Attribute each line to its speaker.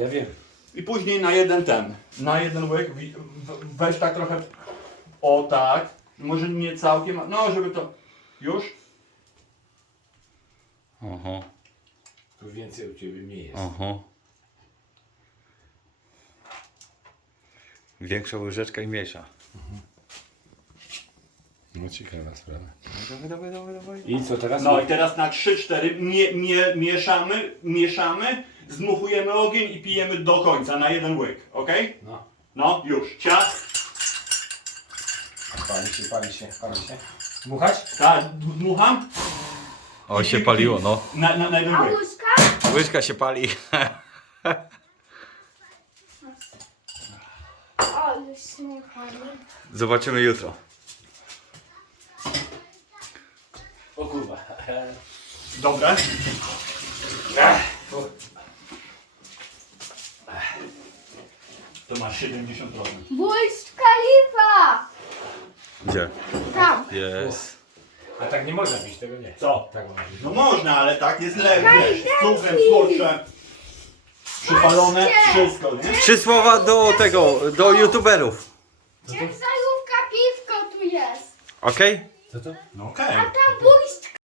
Speaker 1: Ja wiem.
Speaker 2: I później na jeden na jeden łyk, weź tak trochę, o tak, może nie całkiem, no żeby to, już?
Speaker 3: Oho,
Speaker 1: Tu więcej u ciebie mniej jest.
Speaker 3: oho. Większa łyżeczka i mniejsza.
Speaker 1: No ciekawa sprawa.
Speaker 3: Dawaj.
Speaker 1: I co teraz?
Speaker 2: No i teraz na 3-4 mieszamy, zdmuchujemy ogień i pijemy do końca na jeden łyk, ok?
Speaker 1: No.
Speaker 2: No, już, ciach,
Speaker 1: Pali się. Dmuchać?
Speaker 2: tak, dmucham,
Speaker 3: O, się paliło, no.
Speaker 2: na jeden
Speaker 4: A
Speaker 2: łyk.
Speaker 4: łyżka?
Speaker 3: Łyżka się pali.
Speaker 4: O, już się nie pali.
Speaker 3: Zobaczymy jutro.
Speaker 1: O kurwa.
Speaker 2: Dobre. To masz 70%.
Speaker 4: Burj Khalifa!
Speaker 3: Gdzie?
Speaker 4: Tam.
Speaker 3: Jest.
Speaker 1: A tak nie można pić, tego nie.
Speaker 2: Co?
Speaker 1: Tak można pić.
Speaker 2: No można, ale tak jest lepiej,
Speaker 4: Daj,
Speaker 2: wiesz, z cukrem, słocze, przypalone, wszystko, nie?
Speaker 3: 3 słowa do tego, do youtuberów.
Speaker 4: Ciężarówka piwko tu jest.
Speaker 3: Okej?
Speaker 1: Co to?
Speaker 2: No okej.
Speaker 4: A tam burj